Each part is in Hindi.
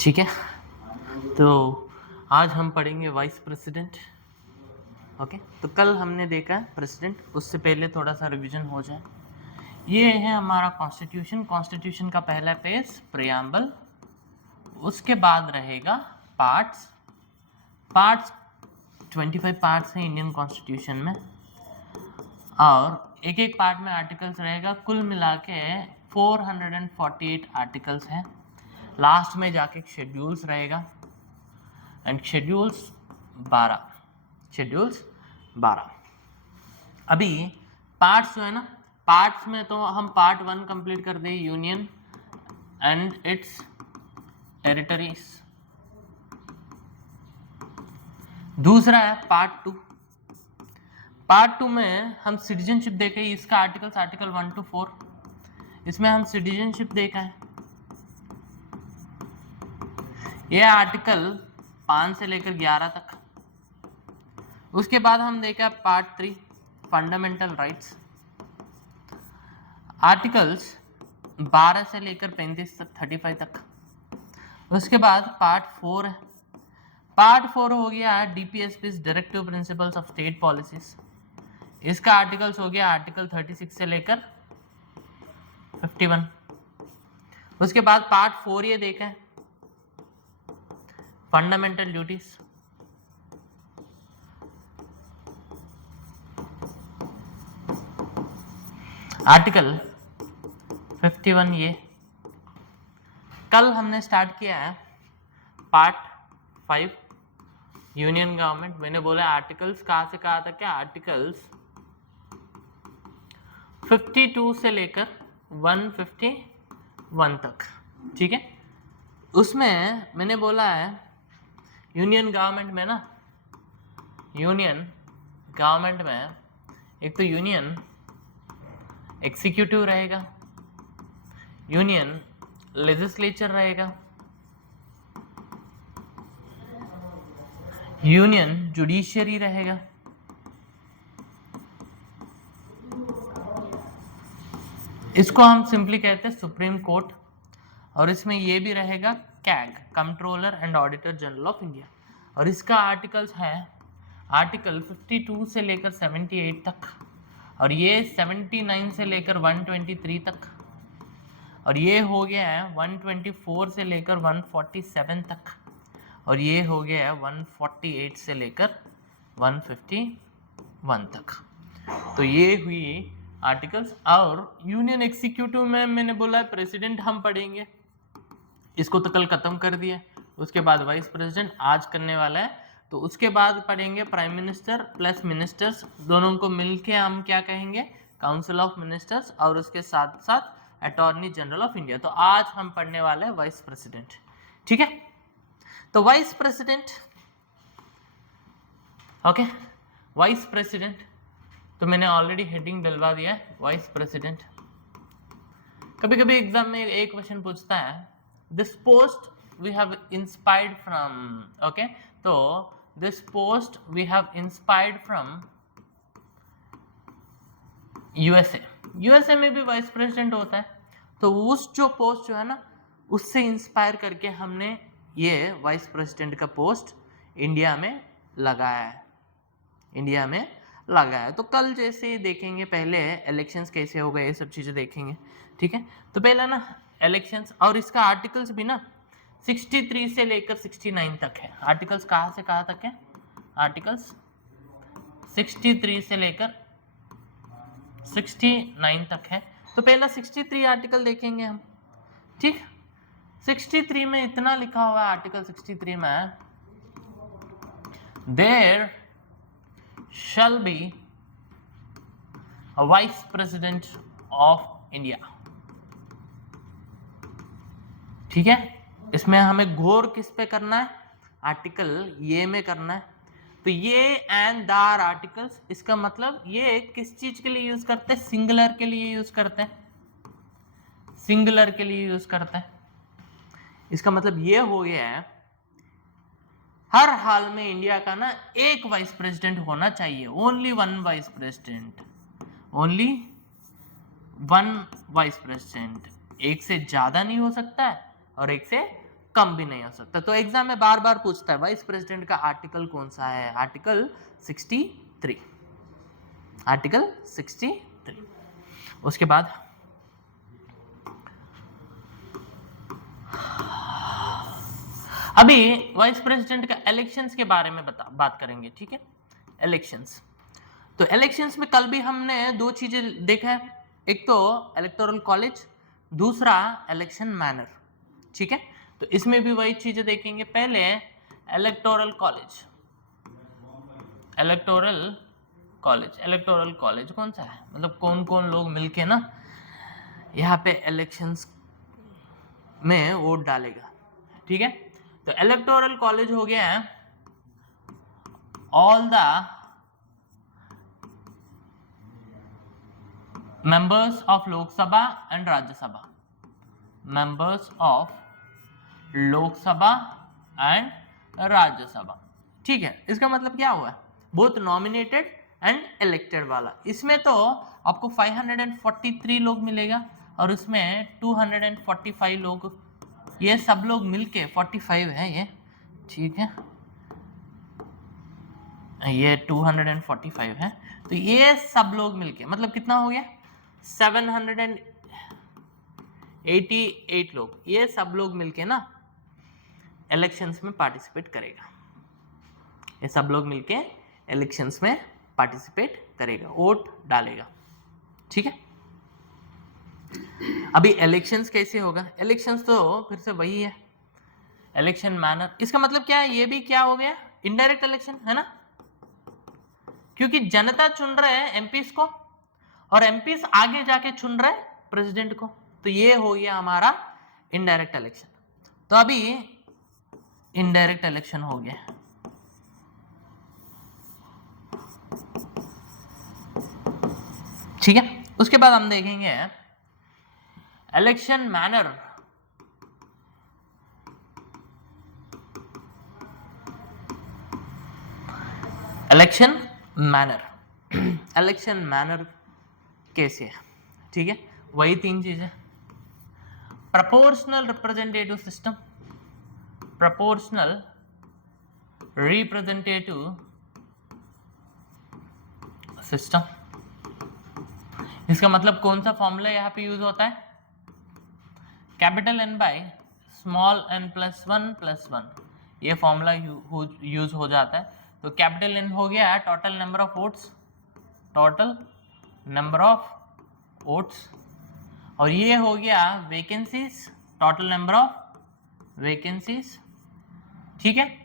ठीक है, तो आज हम पढ़ेंगे वाइस प्रेसिडेंट। ओके, तो कल हमने देखा है प्रेसिडेंट, उससे पहले थोड़ा सा रिवीजन हो जाए। ये है हमारा कॉन्स्टिट्यूशन। कॉन्स्टिट्यूशन का पहला पेज प्रियम्बल, उसके बाद रहेगा पार्ट्स। 25 पार्ट्स हैं इंडियन कॉन्स्टिट्यूशन में, और एक एक पार्ट में आर्टिकल्स रहेगा। कुल मिला के 448 आर्टिकल्स हैं। लास्ट में जाके शेड्यूल्स रहेगा, एंड शेड्यूल्स 12। अभी पार्ट्स जो है ना, पार्ट्स में तो हम पार्ट 1 कंप्लीट कर दे, यूनियन एंड इट्स टेरिटरीज। दूसरा है पार्ट 2। पार्ट 2 में हम सिटीजनशिप देखे, इसका आर्टिकल 1 to 4, इसमें हम सिटीजनशिप देखा है। यह आर्टिकल 5 से लेकर 11 तक। उसके बाद हम देखा पार्ट 3 फंडामेंटल राइट्स, आर्टिकल्स 12 से लेकर 35 तक, 35 तक। उसके बाद पार्ट 4 है। पार्ट 4 हो गया DPSP, directive principles of state policies. इसका आर्टिकल्स हो गया आर्टिकल 36 से लेकर 51। उसके बाद पार्ट 4 ये देखा है फंडामेंटल ड्यूटीज। आर्टिकल 51 ये। कल हमने स्टार्ट किया है पार्ट 5 यूनियन गवर्नमेंट। मैंने बोला आर्टिकल्स कहाँ से कहाँ तक है, आर्टिकल्स 52 से लेकर 151 तक। ठीक है, उसमें मैंने बोला है यूनियन गवर्नमेंट में ना, यूनियन गवर्नमेंट में एक तो यूनियन एग्जीक्यूटिव रहेगा, यूनियन लेजिस्लेचर रहेगा, यूनियन जुडिशियरी रहेगा, इसको हम सिंपली कहते हैं सुप्रीम कोर्ट, और इसमें ये भी रहेगा CAG, controller and auditor general of India. और इसका आर्टिकल्स है आर्टिकल 52 से लेकर 78 तक, और ये 79 से लेकर 123 तक, और ये हो गया है 124 से लेकर 147 तक, और ये हो गया है 148 से लेकर 151 तक। तो ये हुई आर्टिकल्स। और यूनियन एग्जीक्यूटिव में मैंने बोला है प्रेसिडेंट हम पढ़ेंगे, इसको तो कल खत्म कर दिया। उसके बाद वाइस प्रेसिडेंट आज करने वाला है, तो उसके बाद पढ़ेंगे प्राइम मिनिस्टर प्लस मिनिस्टर्स, दोनों को मिलके हम क्या कहेंगे, काउंसिल ऑफ मिनिस्टर्स, और उसके साथ साथ अटॉर्नी जनरल ऑफ इंडिया। तो आज हम पढ़ने वाले हैं वाइस प्रेसिडेंट। ठीक है, तो vice president, okay, vice president तो मैंने ऑलरेडी हेडिंग डलवा दिया है, वाइस प्रेसिडेंट। कभी कभी एग्जाम में एक क्वेश्चन पूछता है, this post we have inspired from, okay, तो this post we have inspired from USA. USA में भी वाइस प्रेसिडेंट होता है, तो उस जो पोस्ट जो है ना, उससे इंस्पायर करके हमने ये वाइस प्रेसिडेंट का पोस्ट इंडिया में लगाया है, इंडिया में लगाया है। तो कल जैसे ही देखेंगे, पहले इलेक्शंस कैसे हो गए, ये सब चीज़ें देखेंगे। ठीक है, तो पहला ना इलेक्शंस, और इसका आर्टिकल्स भी ना 63 से लेकर 69 तक है। आर्टिकल्स कहाँ से कहाँ तक है, आर्टिकल्स 63 से लेकर 69 तक है। तो पहला 63 आर्टिकल देखेंगे हम। ठीक, 63 में इतना लिखा हुआ है, आर्टिकल 63 में there shall be a vice president of India। ठीक है, इसमें हमें गौर किस पे करना है, आर्टिकल ये में करना है। तो ये एंड दार आर्टिकल्स, इसका मतलब ये किस चीज के लिए यूज करते हैं, सिंगुलर के लिए यूज करते हैं, सिंगुलर के लिए यूज करते हैं। इसका मतलब ये हो गया है हर हाल में इंडिया का ना एक वाइस प्रेसिडेंट होना चाहिए, only one vice president, only one vice president. एक से ज्यादा नहीं हो सकता है और एक से कम भी नहीं हो सकता। तो एग्जाम में बार बार पूछता है वाइस प्रेसिडेंट का आर्टिकल कौन सा है, आर्टिकल 63, आर्टिकल 63। उसके बाद अभी वाइस प्रेसिडेंट का इलेक्शंस के बारे में बात करेंगे, ठीक है। इलेक्शंस, तो इलेक्शंस में कल भी हमने दो चीजें देखा है, एक तो इलेक्टोरल कॉलेज, दूसरा इलेक्शन मैनर, ठीक है। तो इसमें भी वही चीजें देखेंगे। पहले electoral college, electoral college, electoral college कौन सा है, मतलब कौन कौन लोग मिलके ना यहाँ पे इलेक्शंस में वोट डालेगा, ठीक है। तो इलेक्टोरल कॉलेज हो गया है all the members of Lok Sabha and Rajya Sabha, members of लोक सभा एंड राज्यसभा, ठीक है। इसका मतलब क्या हुआ, बोथ नॉमिनेटेड एंड इलेक्टेड वाला। इसमें तो आपको 543 लोग मिलेगा और उसमें 245 लोग, ये सब लोग मिलके 45 है ये, ठीक है, ये 245 है। तो ये सब लोग मिलके मतलब कितना हो गया, 788 लोग, ये सब लोग मिलके ना इलेक्शंस में पार्टिसिपेट करेगा, ये सब लोग मिलके इलेक्शंस में पार्टिसिपेट करेगा, वोट डालेगा, ठीक है। अभी इलेक्शंस कैसे होगा, इलेक्शंस तो फिर से वही है, इलेक्शन मैनर। इसका मतलब क्या है, ये भी क्या हो गया, इनडायरेक्ट इलेक्शन है ना, क्योंकि जनता चुन रहे हैं एमपीस को और एमपीस आगे जाके चुन रहे प्रेसिडेंट को, तो ये हो गया हमारा इनडायरेक्ट इलेक्शन। तो अभी इनडायरेक्ट इलेक्शन हो गया, ठीक है। उसके बाद हम देखेंगे election manner, election manner, election manner कैसे है, ठीक है। वही तीन चीजें, proportional representative system, proportional representative system. इसका मतलब कौन सा फॉर्मूला यहाँ पे यूज होता है, capital N by small n plus 1, ये फॉर्मूला यूज हो जाता है। तो कैपिटल N हो गया total number of votes, total number of votes, और ये हो गया vacancies, total number of vacancies, ठीक है।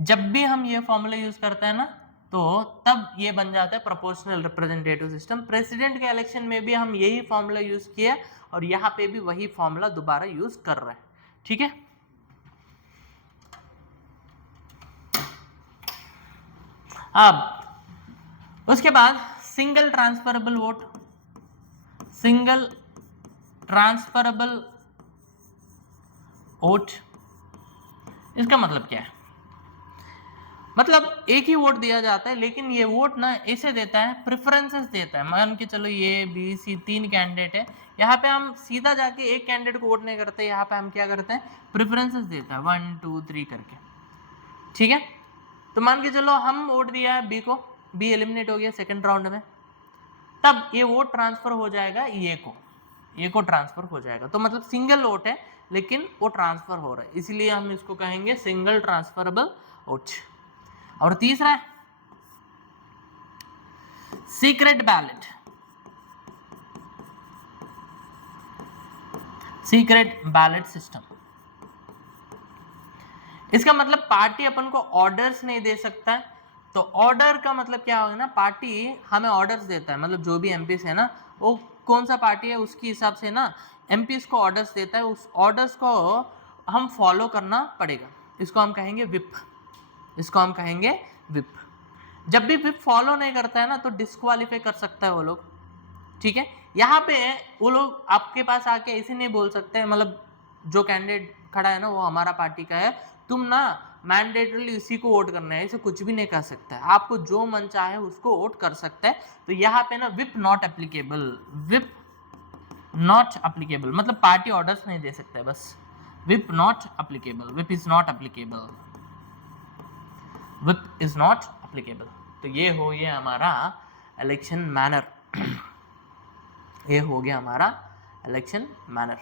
जब भी हम ये फॉर्मूला यूज करते हैं ना, तो तब ये बन जाता है प्रोपोर्शनल रिप्रेजेंटेटिव सिस्टम। प्रेसिडेंट के इलेक्शन में भी हम यही फॉर्मूला यूज किया और यहाँ पे भी वही फॉर्मूला दोबारा यूज कर रहे हैं, ठीक है। अब उसके बाद single transferable vote, single transferable vote, इसका मतलब क्या है, मतलब एक ही वोट दिया जाता है, लेकिन ये वोट ना ऐसे देता है, प्रेफरेंसेस देता है। मान के चलो ये बी सी 3 कैंडिडेट है, यहाँ पे हम सीधा जाके एक कैंडिडेट को वोट नहीं करते, यहाँ पे हम क्या करते हैं, प्रेफरेंसेस देता है 1 2 3 करके, ठीक है। तो मान के चलो हम वोट दिया है बी को, बी एलिमिनेट हो गया सेकंड राउंड में, तब ये वोट ट्रांसफर हो जाएगा ये को ट्रांसफर हो जाएगा। तो मतलब सिंगल वोट है लेकिन वो ट्रांसफर हो रहा है, इसलिए हम इसको कहेंगे सिंगल ट्रांसफरेबल वोट। और तीसरा है secret ballot, secret ballot system. इसका मतलब पार्टी अपन को ऑर्डर्स नहीं दे सकता है। तो ऑर्डर का मतलब क्या होगा ना, पार्टी हमें ऑर्डर्स देता है, मतलब जो भी एमपीस है ना, वो कौन सा पार्टी है उसके हिसाब से ना एमपीस को ऑर्डर्स देता है, उस ऑर्डर्स को हम फॉलो करना पड़ेगा। इसको हम कहेंगे विप, इसको हम कहेंगे विप। जब भी विप फॉलो नहीं करता है ना, तो डिस्क्वालीफाई कर सकता है वो लोग, ठीक है। यहाँ पे वो लोग आपके पास आके ऐसे नहीं बोल सकते, मतलब जो कैंडिडेट खड़ा है ना वो हमारा पार्टी का है, तुम ना मैंडेटरली उसी को वोट करना है, ऐसे कुछ भी नहीं कर सकता है। आपको जो मन चाहे उसको वोट कर सकता है। तो यहाँ पे ना whip not applicable, whip not applicable मतलब पार्टी ऑर्डर्स नहीं दे सकता है, बस whip not applicable, whip is not applicable, whip is not applicable। तो ये हो गया हमारा इलेक्शन मैनर, ये हो गया हमारा इलेक्शन मैनर।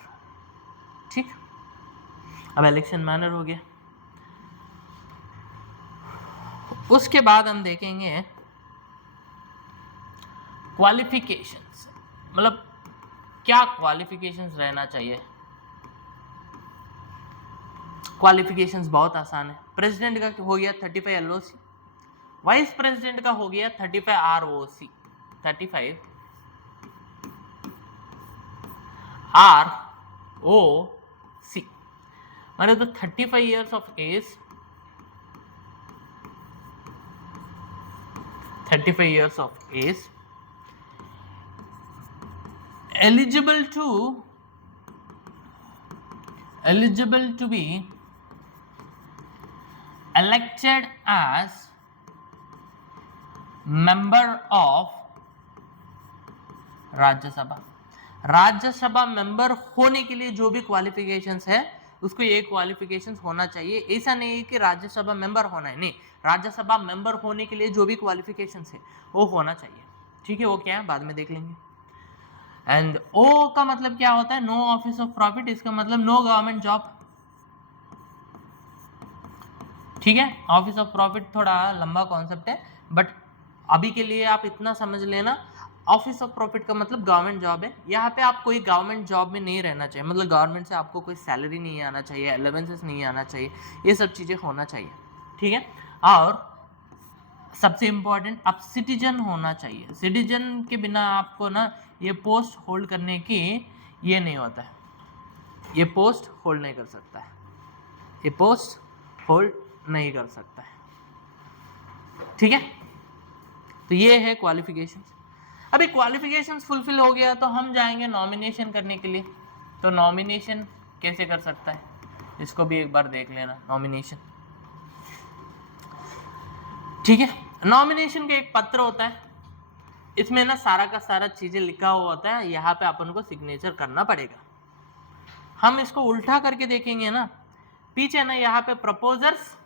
ठीक, अब इलेक्शन मैनर हो गया। उसके बाद हम देखेंगे क्वालिफिकेशंस, मतलब क्या क्वालिफिकेशंस रहना चाहिए। क्वालिफिकेशंस बहुत आसान है। प्रेसिडेंट का हो गया 35 LOC, वाइस प्रेसिडेंट का हो गया 35 ROC, 35 ROC, मतलब तो 35 years of age, 35 years of age, eligible to be elected as member of Rajya Sabha. Rajya Sabha member होने के लिए जो भी क्वालिफिकेशंस है उसको ये क्वालिफिकेशंस होना चाहिए। ऐसा नहीं है कि राज्यसभा मेंबर होना है, नहीं, राज्यसभा मेंबर होने के लिए जो भी क्वालिफिकेशंस है वो होना चाहिए। ठीक है, वो क्या है बाद में देख लेंगे। एंड ओ का मतलब क्या होता है, नो ऑफिस ऑफ प्रॉफिट, इसका मतलब नो गवर्नमेंट जॉब। ठीक है, ऑफिस ऑफ प्रॉफिट थोड़ा लंबा कॉन्सेप्ट है, बट अभी के लिए आप इतना समझ लेना, ऑफिस ऑफ प्रॉफिट का मतलब गवर्नमेंट जॉब है। यहाँ पे आप कोई गवर्नमेंट जॉब में नहीं रहना चाहिए, मतलब गवर्नमेंट से आपको कोई सैलरी नहीं आना चाहिए, अलाउंसेस नहीं आना चाहिए, ये सब चीज़ें होना चाहिए। ठीक है, और सबसे इम्पोर्टेंट आप सिटीजन होना चाहिए। सिटीजन के बिना आपको ना ये पोस्ट होल्ड करने की ये नहीं होता है, ये पोस्ट होल्ड नहीं कर सकता है, ये पोस्ट होल्ड नहीं कर सकता है। ठीक है, तो ये है क्वालिफिकेशंस। अभी क्वालिफिकेशंस फुलफिल हो गया तो हम जाएंगे नॉमिनेशन करने के लिए। तो नॉमिनेशन कैसे कर सकता है, इसको भी एक बार देख लेना, नॉमिनेशन। ठीक है, नॉमिनेशन का एक पत्र होता है, इसमें ना सारा का सारा चीजें लिखा हुआ होता है, यहाँ पे अपन को सिग्नेचर करना पड़ेगा। हम इसको उल्टा करके देखेंगे ना, पीछे ना यहाँ पे प्रपोजर्स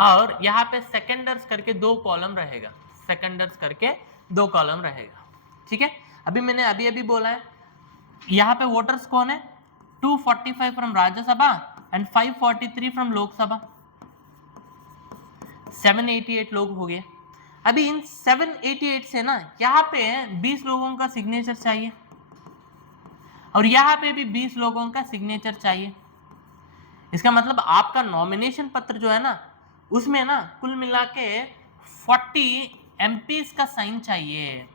और यहाँ पे सेकेंडर्स करके 2 कॉलम रहेगा, सेकेंडर्स करके 2 कॉलम रहेगा। ठीक है, अभी मैंने अभी बोला है, यहाँ पे वोटर्स कौन है, 245 from Rajya Sabha and 543 from Lok Sabha, 788 लोग हो गए। अभी इन 788 से ना यहाँ पे 20 लोगों का सिग्नेचर चाहिए और यहाँ पे भी 20 लोगों का सिग्नेचर चाहिए। इसका मतलब आपका नॉमिनेशन पत्र जो है ना उसमें ना कुल मिला के 40 MPs का साइन चाहिए,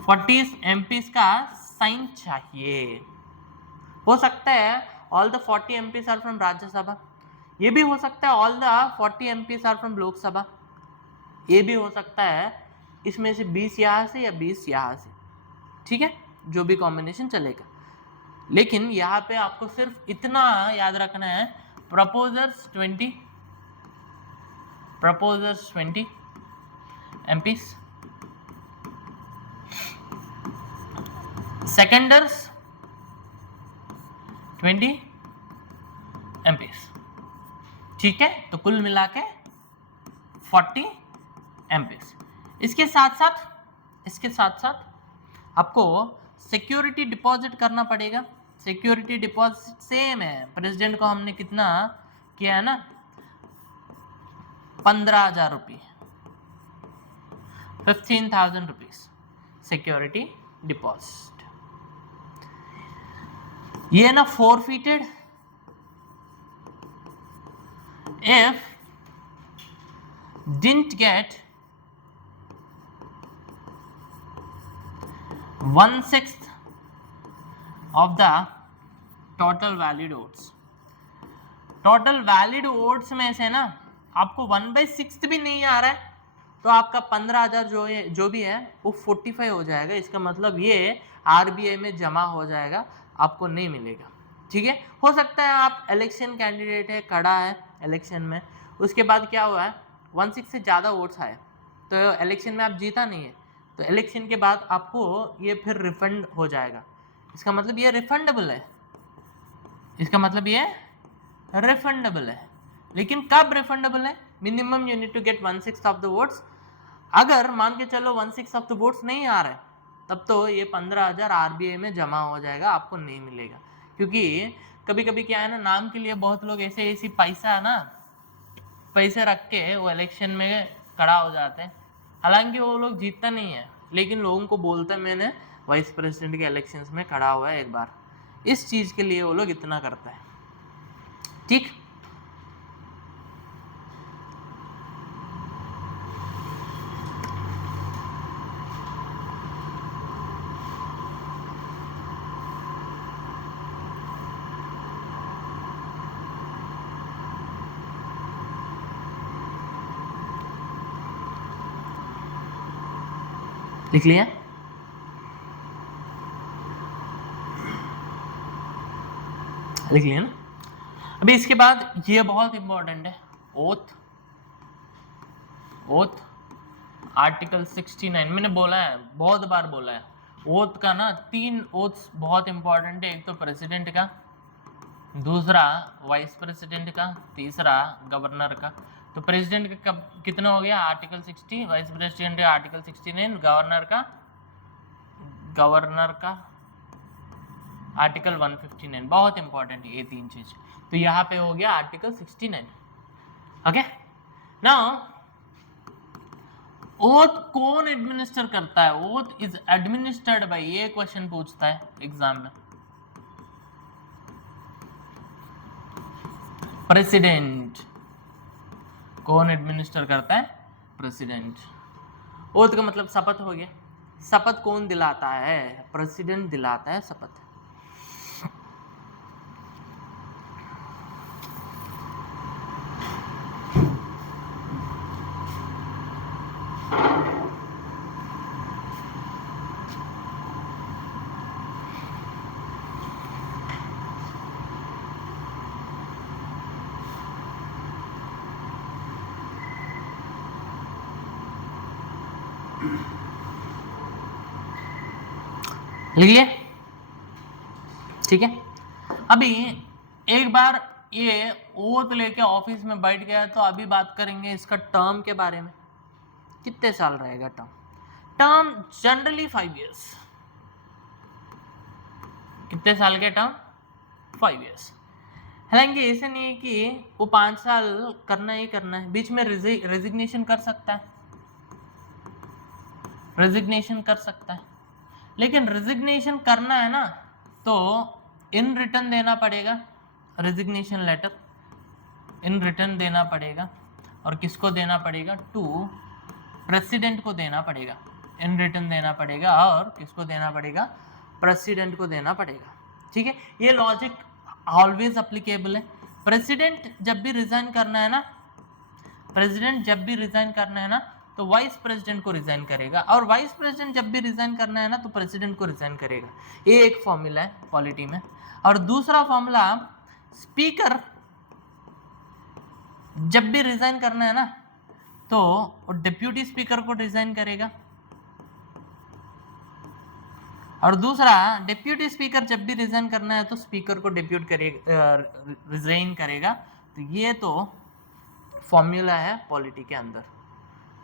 40 MPs का साइन चाहिए। हो सकता है all the 40 MPs are from Rajya Sabha, ये भी हो सकता है all the 40 MPs are from Lok Sabha, ये भी हो सकता है इसमें से 20 यहाँ से या 20 यहाँ से। ठीक है, जो भी कॉम्बिनेशन चलेगा, लेकिन यहाँ पे आपको सिर्फ इतना याद रखना है, प्रपोजर्स 20 MPs, सेकेंडर्स 20 MPs। ठीक है, तो कुल मिला के 40 MPs। इसके साथ साथ आपको सिक्योरिटी डिपॉजिट करना पड़ेगा। सिक्योरिटी डिपॉजिट सेम है, प्रेसिडेंट को हमने कितना किया है ना, 15,000 रुपये, 15,000 रुपीज सिक्योरिटी डिपॉजिट। ये ना forfeited if didn't get 1/6 of the total valid votes। Total valid votes में से ना आपको 1/6 भी नहीं आ रहा है तो आपका 15,000 जो भी है वो 45 हो जाएगा। इसका मतलब ये RBI में जमा हो जाएगा, आपको नहीं मिलेगा। ठीक है, हो सकता है आप इलेक्शन कैंडिडेट है, खड़ा है इलेक्शन में, उसके बाद क्या हुआ है 1/6 से ज़्यादा वोट्स आए तो इलेक्शन में आप जीता नहीं है, तो इलेक्शन के बाद आपको ये फिर रिफंड हो जाएगा। इसका मतलब ये रिफंडेबल है, इसका मतलब ये रिफंडेबल है। लेकिन कब रिफंडेबल है? Minimum you need to get 1/6 of the votes. अगर मान के चलो 1/6 ऑफ द वोट्स नहीं आ रहे, तब तो ये 15,000 आरबीआई में जमा हो जाएगा, आपको नहीं मिलेगा। क्योंकि कभी कभी क्या है ना, नाम के लिए बहुत लोग ऐसे ऐसी पैसा ना पैसे रख के वो इलेक्शन में खड़ा हो जाते हैं, हालांकि वो लोग जीतता नहीं है, लेकिन लोगों को बोलता है मैंने वाइस प्रेसिडेंट के इलेक्शंस में खड़ा हुआ है एक बार। इस चीज के लिए वो लोग इतना करता है। ठीक, लिख लिया? लिख लिया ना? अभी इसके बाद ये बहुत इंपॉर्टेंट है, ओथ। ओथ आर्टिकल 69 मैंने बोला है, बहुत बार बोला है। ओथ का ना 3 ओथ्स बहुत इंपॉर्टेंट है, एक तो प्रेसिडेंट का, दूसरा वाइस प्रेसिडेंट का, तीसरा गवर्नर का। तो प्रेसिडेंट का कब कितना हो गया? आर्टिकल 60, वाइस प्रेसिडेंट का आर्टिकल 69, गवर्नर का आर्टिकल 159। बहुत इंपॉर्टेंट है ये 3 चीज। तो यहाँ पे हो गया आर्टिकल 69। ओके, नाउ ओथ कौन एडमिनिस्टर करता है? ओथ इज एडमिनिस्टर्ड बाय, ये क्वेश्चन पूछता है एग्जाम में, प्रेसिडेंट। कौन एडमिनिस्टर करता है? प्रेसिडेंट। ओथ का मतलब शपथ हो गया। शपथ कौन दिलाता है? प्रेसिडेंट दिलाता है शपथ। लिख लिए? ठीक है, अभी एक बार ये ओथ लेके ऑफिस में बैठ गया, तो अभी बात करेंगे इसका टर्म के बारे में। कितने साल रहेगा टर्म? Term generally 5 years. कितने साल के टर्म? 5 इयर्स। हालांकि ऐसे नहीं है कि वो 5 साल करना ही करना है, बीच में रेजिग्नेशन कर सकता है, रेजिग्नेशन कर सकता है। लेकिन रेजिग्नेशन करना है ना, तो इन रिटर्न देना पड़ेगा, रेजिग्नेशन लेटर इन रिटर्न देना पड़ेगा। और किसको देना पड़ेगा? टू प्रेसिडेंट को देना पड़ेगा, इन रिटर्न देना पड़ेगा। और किसको देना पड़ेगा? प्रेसिडेंट को देना पड़ेगा। ठीक है, ये लॉजिक ऑलवेज अप्लीकेबल है। प्रेसिडेंट जब भी रिजाइन करना है ना, प्रेसिडेंट जब भी रिजाइन करना है ना, तो वाइस प्रेसिडेंट को रिजाइन करेगा, और वाइस प्रेसिडेंट जब भी रिजाइन करना है ना, तो प्रेसिडेंट को रिजाइन करेगा। ये एक फॉर्मूला है पॉलिटी में। और दूसरा फॉर्मूला, स्पीकर जब भी रिजाइन करना है ना, तो डिप्यूटी स्पीकर को रिजाइन करेगा। और दूसरा, डिप्यूटी स्पीकर जब भी रिजाइन करना है तो स्पीकर को डिप्यूट करेगा, रिजाइन करेगा। तो ये तो फॉर्मूला है पॉलिटी के अंदर।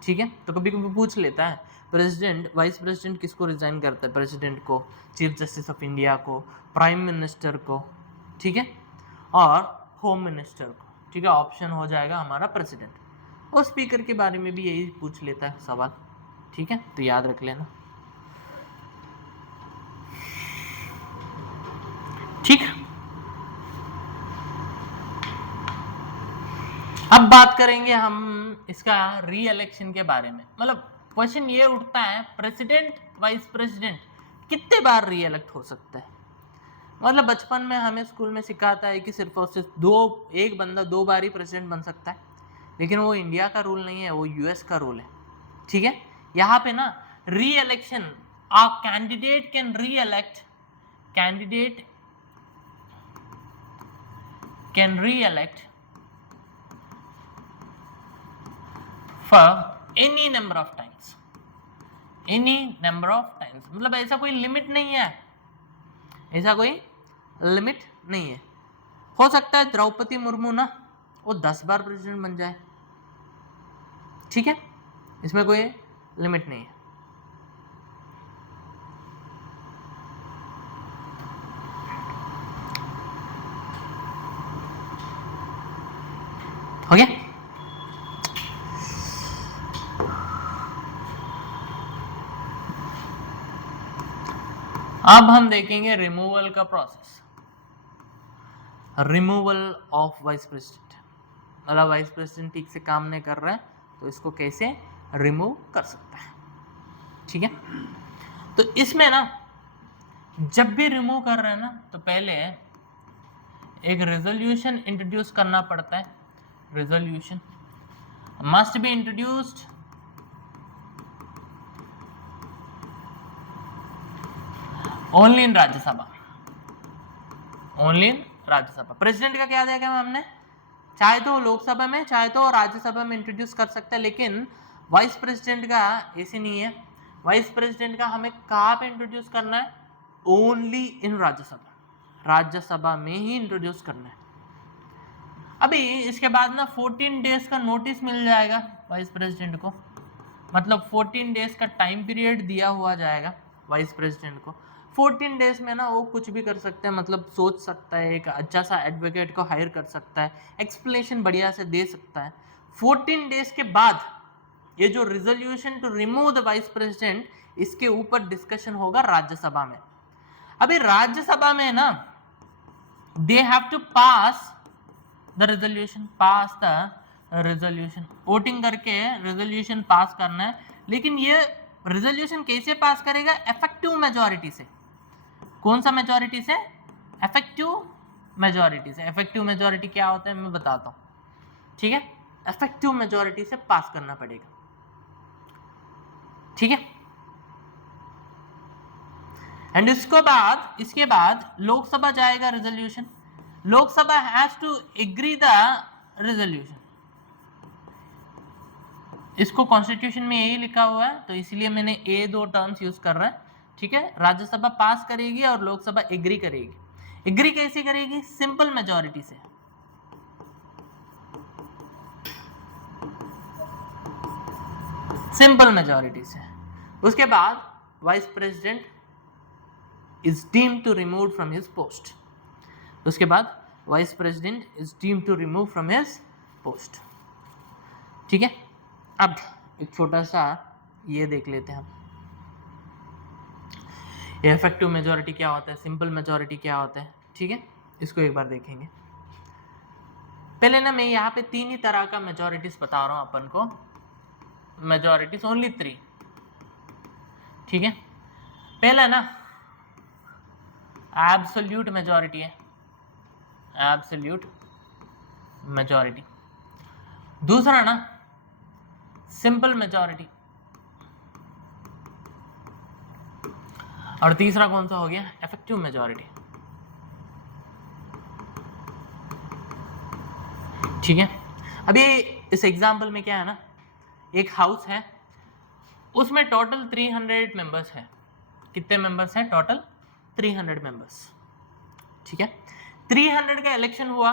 ठीक है, तो कभी कभी पूछ लेता है प्रेसिडेंट वाइस प्रेसिडेंट किसको रिजाइन करता है? प्रेसिडेंट को, चीफ जस्टिस ऑफ इंडिया को, प्राइम मिनिस्टर को, ठीक है, और होम मिनिस्टर को। ठीक है, ऑप्शन हो जाएगा हमारा प्रेसिडेंट। और स्पीकर के बारे में भी यही पूछ लेता है सवाल। ठीक है, तो याद रख लेना। ठीक, अब बात करेंगे हम इसका री इलेक्शन के बारे में। मतलब क्वेश्चन ये उठता है, प्रेसिडेंट वाइस प्रेसिडेंट कितने बार री इलेक्ट हो सकता है? मतलब बचपन में हमें स्कूल में सिखाता है कि सिर्फ और सिर्फ एक बंदा 2 बार ही प्रेसिडेंट बन सकता है, लेकिन वो इंडिया का रूल नहीं है, वो यूएस का रूल है। ठीक है, यहाँ पे ना re-election, a candidate can re-elect, candidate can re-elect for any number of times, any number of times, मतलब ऐसा कोई लिमिट नहीं है, ऐसा कोई लिमिट नहीं है। हो सकता है द्रौपदी मुर्मू ना वो 10 बार प्रेसिडेंट बन जाए, ठीक है, इसमें कोई लिमिट नहीं है। हो गया। अब हम देखेंगे रिमूवल का process, removal of vice president, मतलब वाइस प्रेसिडेंट ठीक से काम नहीं कर रहा है तो इसको कैसे रिमूव कर सकता है, ठीक है। तो इसमें ना जब भी रिमूव कर रहे हैं ना तो पहले एक रेजोल्यूशन इंट्रोड्यूस करना पड़ता है, resolution must be introduced only in Rajya Sabha, only in Rajya Sabha. President का क्या देखा हमने, चाहे तो लोकसभा में चाहे तो राज्यसभा में इंट्रोड्यूस कर सकते हैं, लेकिन वाइस प्रेसिडेंट का ऐसे नहीं है। वाइस प्रेसिडेंट का हमें कहाँ पे इंट्रोड्यूस करना है, ओनली इन राज्यसभा, राज्यसभा में ही इंट्रोड्यूस करना है। अभी इसके बाद ना 14 डेज का नोटिस मिल जाएगा वाइस प्रेसिडेंट को, मतलब 14 डेज का टाइम पीरियड दिया हुआ जाएगा वाइस प्रेसिडेंट को। 14 डेज में ना वो कुछ भी कर सकते हैं, मतलब सोच सकता है, एक अच्छा सा एडवोकेट को हायर कर सकता है, एक्सप्लेनेशन बढ़िया से दे सकता है। 14 डेज के बाद ये जो resolution to remove the vice president, इसके ऊपर डिस्कशन होगा राज्यसभा में। अभी राज्यसभा में ना they have to pass the resolution, pass the resolution, voting करके रेजोल्यूशन पास करना है। लेकिन ये रेजोल्यूशन कैसे पास करेगा, इफेक्टिव मेजॉरिटी से। कौन सा मेजॉरिटी से, इफेक्टिव मेजॉरिटी से। इफेक्टिव मेजॉरिटी क्या होता है मैं बताता हूं, ठीक है, इफेक्टिव मेजॉरिटी से पास करना पड़ेगा, ठीक है। एंड इसके बाद लोकसभा जाएगा resolution, Lok Sabha has to agree the resolution. इसको कॉन्स्टिट्यूशन में यही लिखा हुआ है तो इसलिए मैंने ये दो टर्म्स यूज कर रहा है, ठीक है। राज्यसभा पास करेगी और लोकसभा एग्री करेगी। एग्री कैसे करेगी, सिंपल मेजॉरिटी से, सिंपल मेजॉरिटी से। उसके बाद vice president is deemed to remove from his post, उसके बाद vice president is deemed to remove from his post, ठीक है। अब एक छोटा सा ये देख लेते हैं हम, इफेक्टिव मेजॉरिटी क्या होता है, सिंपल मेजॉरिटी क्या होता है, ठीक है, इसको एक बार देखेंगे। पहले ना मैं यहाँ पे 3 ही तरह का मेजॉरिटीज बता रहा हूँ अपन को, मेजॉरिटीज ओनली 3, ठीक है। पहला ना एब्सोल्यूट मेजॉरिटी है, एब्सोल्यूट मेजॉरिटी। दूसरा ना सिंपल मेजॉरिटी, और तीसरा कौन सा हो गया, इफेक्टिव मेजॉरिटी, ठीक है। अभी इस एग्जांपल में क्या है ना, एक हाउस है, उसमें टोटल 300 मेंबर्स हैं। कितने मेंबर्स हैं टोटल, 300 मेंबर्स, ठीक है। 300 का इलेक्शन हुआ,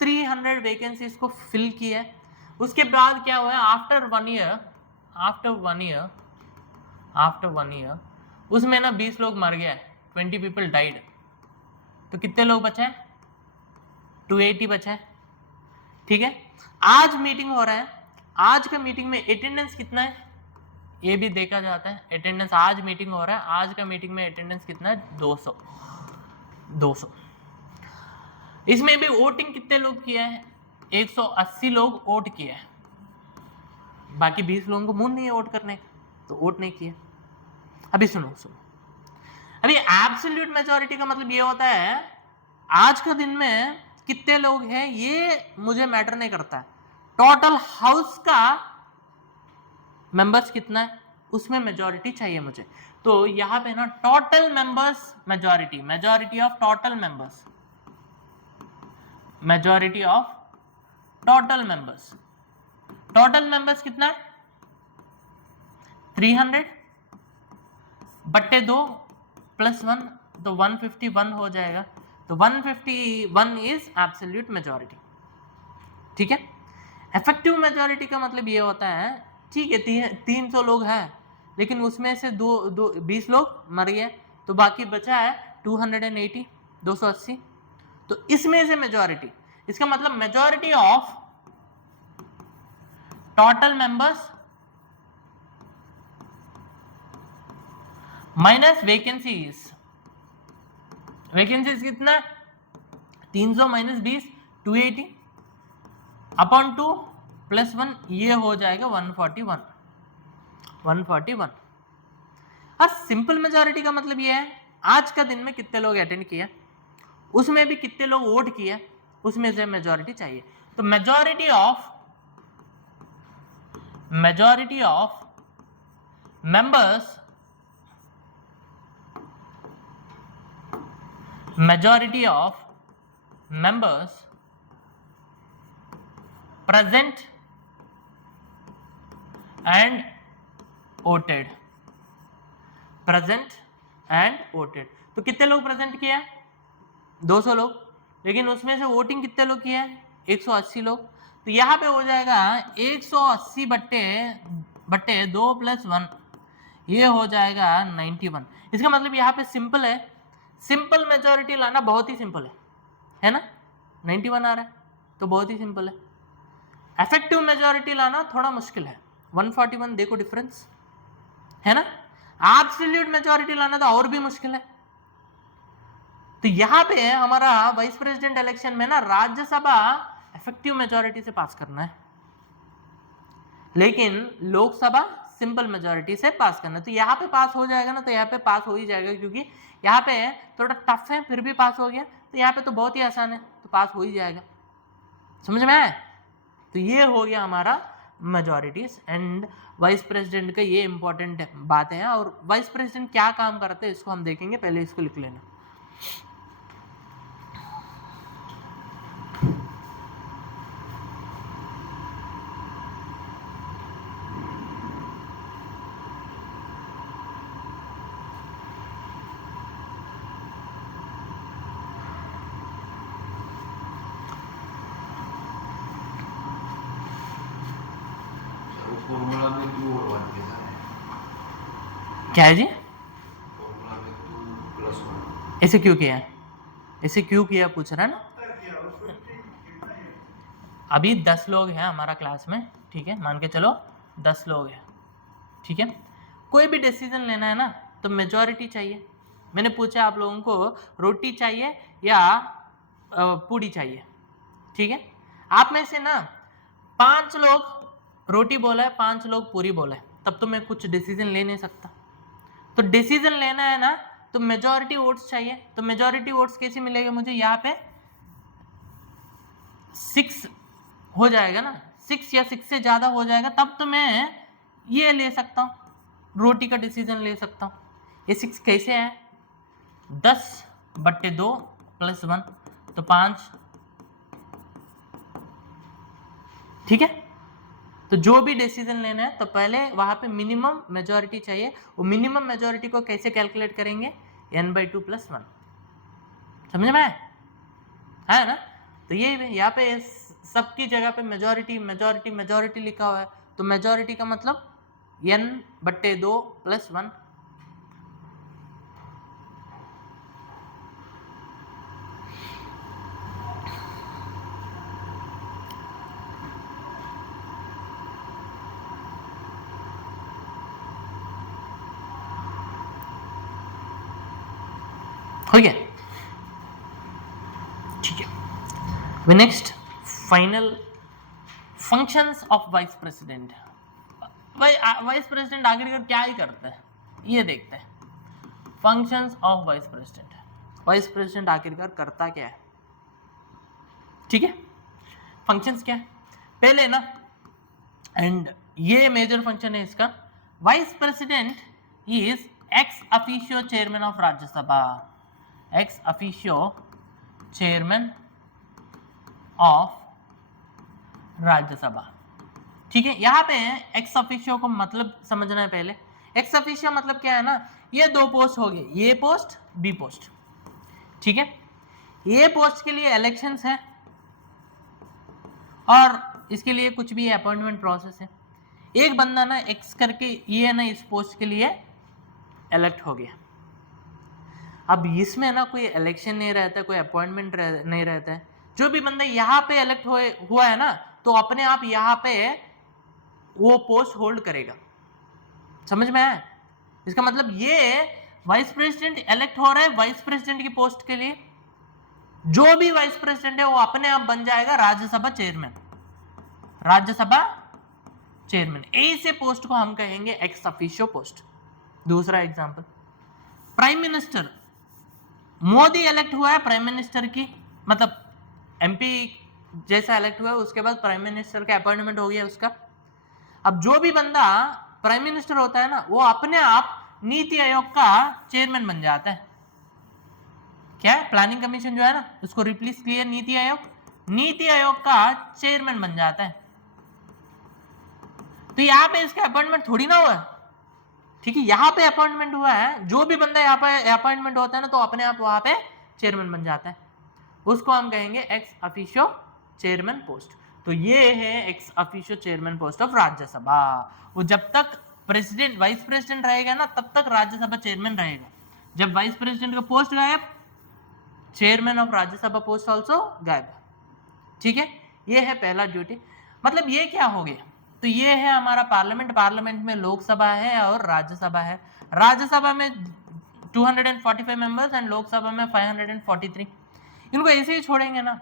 300 वैकेंसीज को फिल किया। उसके बाद क्या हुआ, आफ्टर वन ईयर उसमें ना 20 लोग मर गए, 20 पीपल डाइड। तो कितने लोग बचे, 280 बचे, ठीक है। आज मीटिंग हो रहा है, आज का मीटिंग में अटेंडेंस कितना है ये भी देखा जाता है। अटेंडेंस, आज मीटिंग हो रहा है, आज का मीटिंग में अटेंडेंस कितना है, 200। इसमें भी वोटिंग कितने लोग किया है, 180 लोग वोट किया है, बाकी 20 लोगों को मूड नहीं है वोट करने का तो वोट नहीं किया। अभी सुनो, अभी एब्सोल्यूट मेजॉरिटी का मतलब ये होता है आज के दिन में कितने लोग हैं ये मुझे मैटर नहीं करता है, टोटल हाउस का मेंबर्स कितना है उसमें मेजॉरिटी चाहिए मुझे। तो यहां पे ना total members majority, majority of total members, majority of total members, total members कितना है 300, बट्टे 2 प्लस 1, तो 151 हो जाएगा। तो 151 इज एब्सोल्यूट मेजॉरिटी। ठीक है, इफेक्टिव मेजॉरिटी का मतलब ये होता है, ठीक है 300 लोग हैं लेकिन उसमें से 20 लोग मर गए, तो बाकी बचा है 280, 280। तो इसमें से मेजॉरिटी, इसका मतलब majority of total members minus vacancies. Vacancies कितना, 300 माइनस 20, 280 अपॉन 2 प्लस 1, ये हो जाएगा 141। 141। और सिंपल मेजॉरिटी का मतलब ये है आज का दिन में कितने लोग अटेंड किए, उसमें भी कितने लोग वोट किए, उसमें से मेजॉरिटी चाहिए। तो majority of members, majority of members present and voted, present and voted। तो कितने लोग प्रेजेंट किया, 200 लोग, लेकिन उसमें से वोटिंग कितने लोग किया है, 180 लोग। तो यहाँ पे हो जाएगा 180 बट्टे 2 प्लस 1, ये हो जाएगा 91। इसका मतलब यहाँ पे सिंपल है, सिंपल मेजॉरिटी लाना बहुत ही सिंपल है ना, 91 आ रहा है तो बहुत ही सिंपल है। इफेक्टिव मेजॉरिटी लाना थोड़ा मुश्किल है, 141, देखो डिफरेंस है ना। एब्सोल्यूट मेजॉरिटी लाना तो और भी मुश्किल है। तो यहां पे हमारा वाइस प्रेसिडेंट इलेक्शन में ना राज्यसभा इफेक्टिव मेजॉरिटी से पास करना है, लेकिन लोकसभा सिंपल मेजॉरिटी से पास करना है। तो यहाँ पे पास हो जाएगा ना, तो यहाँ पे पास हो ही जाएगा, क्योंकि यहाँ पे थोड़ा टफ है फिर भी पास हो गया, तो यहाँ पे तो बहुत ही आसान है, तो पास हो ही जाएगा। समझ में आया? तो ये हो गया हमारा मेजॉरिटीज एंड वाइस प्रेसिडेंट का, ये इंपॉर्टेंट बातें हैं। और वाइस प्रेसिडेंट क्या काम करते हैं इसको हम देखेंगे, पहले इसको लिख लेना। फॉर्मूला में 2 और 1 के साथ है। क्या है जी? फॉर्मूला में 2 + 1। ऐसे क्यों किया है, ऐसे क्यों किया पूछ रहा है ना। अभी 10 लोग हैं हमारा क्लास में, ठीक है, मान के चलो 10 लोग हैं, ठीक है। कोई भी डिसीजन लेना है ना तो मेजॉरिटी चाहिए। मैंने पूछा आप लोगों को रोटी चाहिए या पूड़ी चाहिए, ठीक है। आप में से ना 5 लोग रोटी बोला है, 5 लोग पूरी बोला है, तब तो मैं कुछ डिसीजन ले नहीं सकता। तो डिसीजन लेना है ना तो मेजॉरिटी वोट्स चाहिए। तो मेजॉरिटी वोट्स कैसे मिलेगा मुझे, यहाँ पे 6 हो जाएगा ना, 6 या 6 से ज्यादा हो जाएगा, तब तो मैं ये ले सकता हूँ, रोटी का डिसीजन ले सकता हूँ। ये 6 कैसे है, 10/2 + 1, तो 5, ठीक है। तो जो भी डिसीजन लेना है तो पहले वहां पे मिनिमम मेजॉरिटी चाहिए। वो मिनिमम मेजॉरिटी को कैसे कैलकुलेट करेंगे, n/2 + 1। समझ में है ना। तो ये यहाँ पे सबकी जगह पे मेजॉरिटी मेजॉरिटी मेजॉरिटी लिखा हुआ है, तो मेजॉरिटी का मतलब n/2 + 1। हो गया, ठीक है। Next final functions of vice president. Vice president आखिरकार क्या ही करता है ये देखते हैं। Functions of vice president, vice president आखिरकार करता क्या है, ठीक है। फंक्शंस क्या है पहले ना, एंड ये मेजर फंक्शन है इसका। Vice president is ex officio chairman of Rajya Sabha, ex officio chairman of Rajya Sabha, ठीक है। यहाँ पे एक्स ऑफिशियो को मतलब समझना है पहले। एक्स ऑफिशियो मतलब क्या है ना, ये दो पोस्ट हो गए, ए पोस्ट बी पोस्ट, ठीक है। ए पोस्ट के लिए इलेक्शंस है और इसके लिए कुछ भी अपॉइंटमेंट प्रोसेस है। एक बंदा ना एक्स करके ये ना इस पोस्ट के लिए इलेक्ट हो गया। अब इसमें ना कोई इलेक्शन नहीं रहता, कोई अपॉइंटमेंट नहीं रहता है। जो भी बंदा यहाँ पे इलेक्ट हुआ है ना, तो अपने आप यहाँ पे वो पोस्ट होल्ड करेगा। समझ में आया? इसका मतलब ये वाइस प्रेसिडेंट इलेक्ट हो रहा है वाइस प्रेसिडेंट की पोस्ट के लिए, जो भी वाइस प्रेसिडेंट है वो अपने आप बन जाएगा राज्यसभा चेयरमैन। राज्यसभा चेयरमैन ऐसे पोस्ट को हम कहेंगे एक्स ऑफिशियो पोस्ट। दूसरा example, prime minister, Modi elect हुआ है प्राइम मिनिस्टर की, मतलब एमपी जैसा इलेक्ट हुआ है, उसके बाद प्राइम मिनिस्टर का अपॉइंटमेंट हो गया उसका। अब जो भी बंदा प्राइम मिनिस्टर होता है ना, वो अपने आप नीति आयोग का चेयरमैन बन जाता है। क्या है? प्लानिंग कमीशन जो है ना, उसको रिप्लेस किया नीति आयोग, नीति आयोग का चेयरमैन बन जाता है। तो यहाँ पे इसका अपॉइंटमेंट थोड़ी ना हुआ है, ठीक है। यहाँ पे अपॉइंटमेंट हुआ है, जो भी बंदा यहाँ पे अपॉइंटमेंट होता है ना, तो अपने आप वहां पे चेयरमैन बन जाता है। उसको हम कहेंगे एक्स ऑफिशियो चेयरमैन पोस्ट। तो ये है ex officio chairman post of Rajya Sabha. वो जब तक प्रेसिडेंट वाइस प्रेसिडेंट रहेगा ना, तब तक राज्यसभा चेयरमैन रहेगा। जब वाइस प्रेसिडेंट का पोस्ट गायब, chairman of Rajya Sabha post also गायब, ठीक है। ये है पहला ड्यूटी। मतलब ये क्या हो गया? तो ये है हमारा पार्लियामेंट। पार्लियामेंट में लोकसभा है और राज्यसभा है। राज्यसभा में 245 मेंबर्स एंड लोकसभा में 543। इनको ऐसे ही छोड़ेंगे ना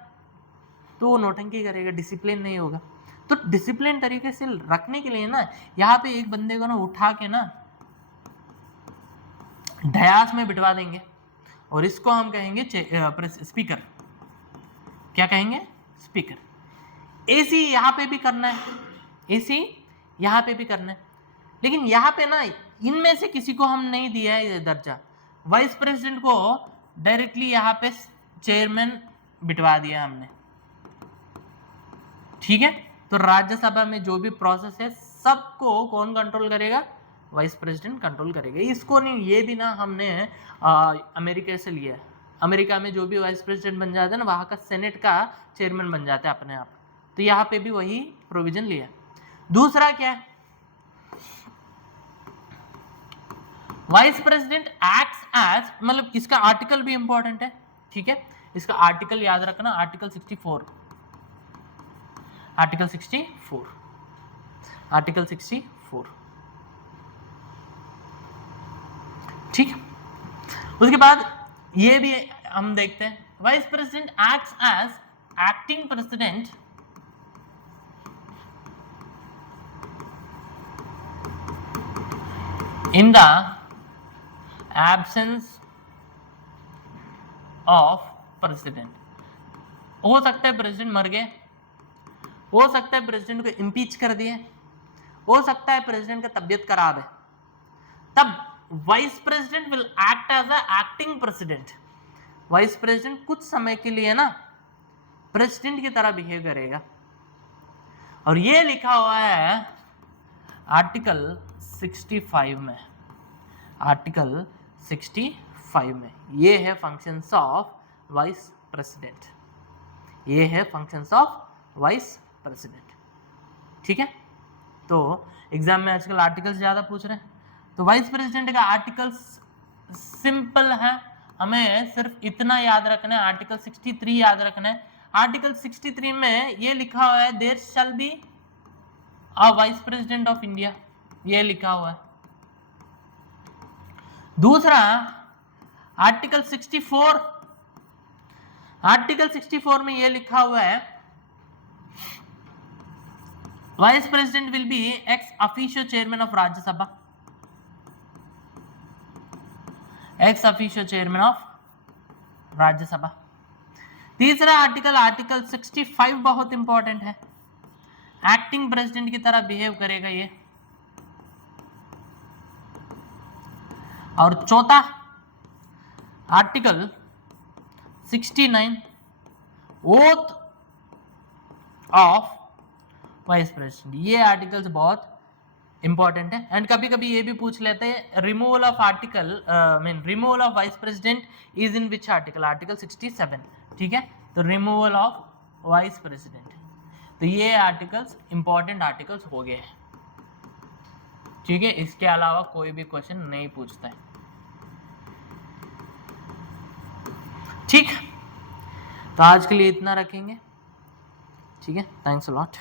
तो वो नौटंकी करेगा, डिसिप्लिन नहीं होगा। तो डिसिप्लिन तरीके से रखने के लिए ना, यहाँ पे एक बंदे को ना उठा के ना डयास में बिठवा देंगे और इसको हम कहेंगे स्पीकर। क्या कहेंगे? स्पीकर। एसी यहाँ पे भी करना है, एसी यहाँ पे भी करना है, लेकिन यहाँ पे ना इनमें से किसी को हम नहीं दिया है ये दर्जा। वाइस प्रेसिडेंट को डायरेक्टली यहाँ पे चेयरमैन बिठवा दिया हमने, ठीक है। तो राज्यसभा में जो भी प्रोसेस है सबको कौन कंट्रोल करेगा? वाइस प्रेसिडेंट कंट्रोल करेगा। इसको नहीं, ये भी ना हमने अमेरिका से लिया है। अमेरिका में जो भी वाइस प्रेसिडेंट बन जाता है ना, वहां का सेनेट का चेयरमैन बन जाता है अपने आप। तो यहाँ पे भी वही प्रोविजन लिया। दूसरा क्या है? वाइस प्रेसिडेंट एक्ट्स एज, मतलब इसका आर्टिकल भी इंपॉर्टेंट है, ठीक है। इसका आर्टिकल याद रखना, आर्टिकल 64, आर्टिकल 64, आर्टिकल 64, ठीक है। उसके बाद ये भी हम देखते हैं, vice president acts as acting president in the absence of president। हो सकता है प्रेसिडेंट मर गए, हो सकता है प्रेसिडेंट को इम्पीच कर दिए, हो सकता है प्रेसिडेंट का तबियत खराब है, तब vice president will act as a acting president. Vice president कुछ समय के लिए ना प्रेसिडेंट की तरह बिहेव करेगा। और ये लिखा हुआ है आर्टिकल 65 में, आर्टिकल 65 में। ये है फंक्शंस ऑफ वाइस प्रेसिडेंट, ये है फंक्शंस ऑफ वाइस प्रेसिडेंट, ठीक है। तो एग्जाम में आजकल आर्टिकल्स ज्यादा पूछ रहे हैं, तो वाइस प्रेसिडेंट का आर्टिकल सिंपल है, हमें सिर्फ इतना याद रखना है, आर्टिकल 63 याद रखना है। आर्टिकल 63 में ये लिखा हुआ है, there shall be a vice president of India, ये लिखा हुआ है। दूसरा आर्टिकल 64, आर्टिकल 64 में ये लिखा हुआ है, vice president will be ex officio chairman of Rajya Sabha, ex officio chairman of Rajya Sabha. तीसरा आर्टिकल, आर्टिकल 65 बहुत इंपॉर्टेंट है, एक्टिंग प्रेसिडेंट की तरह बिहेव करेगा ये। और चौथा article 69, oath of vice president. ये आर्टिकल्स बहुत इंपॉर्टेंट है। एंड कभी कभी ये भी पूछ लेते हैं removal of article mean removal of vice president is in which article, article 67, ठीक है। तो रिमूवल ऑफ वाइस प्रेसिडेंट, तो ये आर्टिकल्स इंपॉर्टेंट आर्टिकल्स हो गए हैं, ठीक है। इसके अलावा कोई भी क्वेश्चन नहीं पूछता है, ठीक। तो आज के लिए इतना रखेंगे, ठीक है। Thanks a lot.